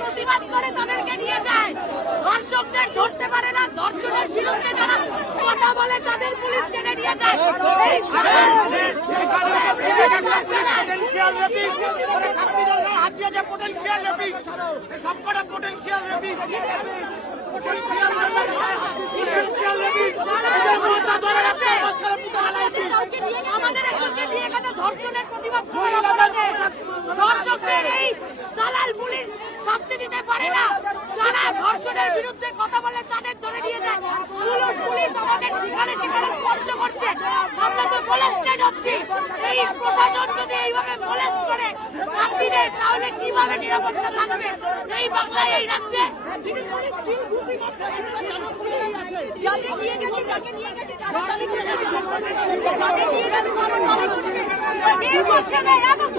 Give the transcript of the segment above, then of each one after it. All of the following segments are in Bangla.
প্রতিবাদ করে তাদেরকে নিয়ে যায়, ধর্ষকদের ধরতে পারে না, ধর্ষণের বিরুদ্ধে যারা কথা বলে তাদের পুলিশ টেনে নিয়ে যায়। আমাদের একজনকে নিয়ে গেছে ধর্ষণের প্রতিবাদ করে বাংলাদেশ। ধর্ষকদের এই দালাল পুলিশ শাস্তি দিতে পারে না, যারা ধর্ষণের বিরুদ্ধে কথা বলে তাদের ধরে নিয়ে যায়। পুলিশ আমাদের সেখানে সেখানে স্পর্শ করছে, আমরা তো মোলেস্টেড হচ্ছি। এই প্রশাসন যদি এইভাবে মোলেস্ট করে ছাত্রীদের, তাহলে কিভাবে নিরাপত্তা থাকবে এই বাংলায়, এই রাজ্যে? যাকে নিয়ে গেছে যাকে নিয়ে গেছে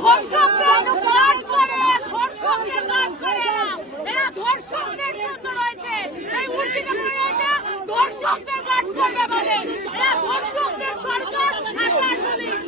ধর্ষকদের গার্ড করে, ধর্ষকদের গার্ড করে এরা ধর্ষকদের সাথে রয়েছে, এই উল্টিটা করে রয়েছে ধর্ষকদের গার্ড করবে বলে এরা ধর্ষকদের সরকার ঢাকার পুলিশ।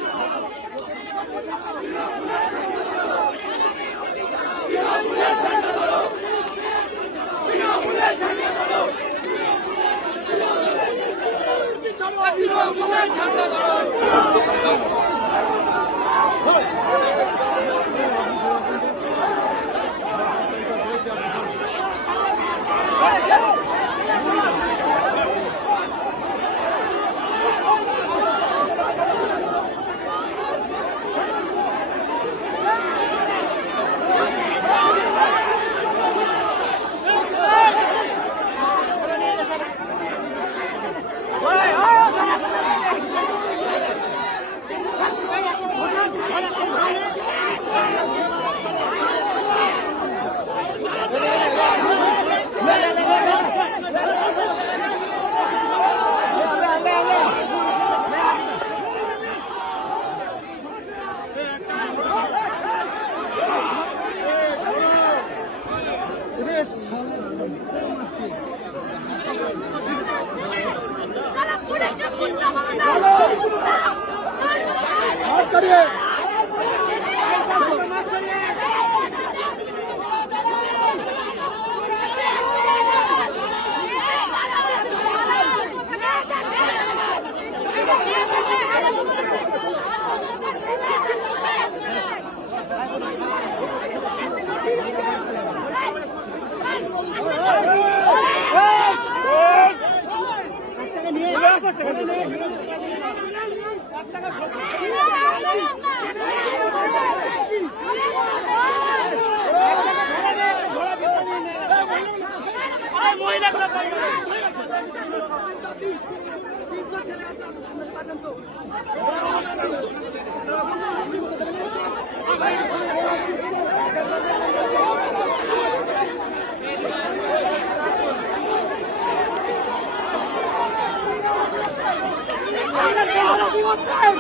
কি করছেন?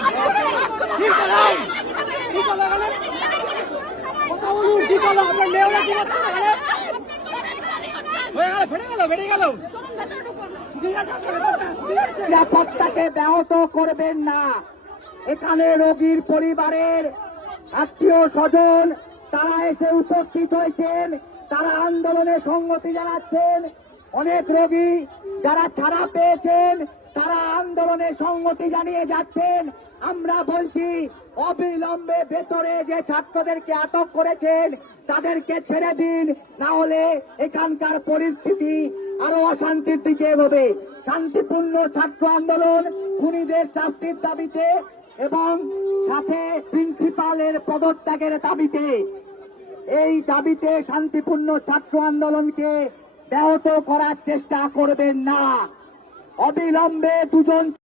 কি করেন? কি করে গেলেন? কথা বলুন, কি করলো? আপনার মেয়েরা কি করছে এখানে? হয়ে গেল, ফেটে গেল, বেরিয়ে গেল। ঠিক আছে, ঠিক আছে। নিরাপত্তাকে ব্যাহত করবেন না। এখানে রোগীর পরিবারের আত্মীয় স্বজন তারা এসে উপস্থিত হয়েছেন, তারা আন্দোলনে সংগতি জানাচ্ছেন। অনেক রোগী যারা ছাড়া পেয়েছেন তারা আন্দোলনে সংগতি জানিয়ে যাচ্ছেন। আমরা বলছি অবিলম্বে ভেতরে যে ছাত্রদেরকে আটক করেছেন তাদেরকে ছেড়ে দিন, না হলে এখানকার পরিস্থিতি আরো অশান্তির দিকে এগোবে। শান্তিপূর্ণ ছাত্র আন্দোলন খুনিদের শাস্তির দাবিতে এবং সাথে প্রিন্সিপালের পদত্যাগের দাবিতে, এই দাবিতে শান্তিপূর্ণ ছাত্র আন্দোলনকে ব্যাহত করার চেষ্টা করবেন না। অবিলম্বে দুজন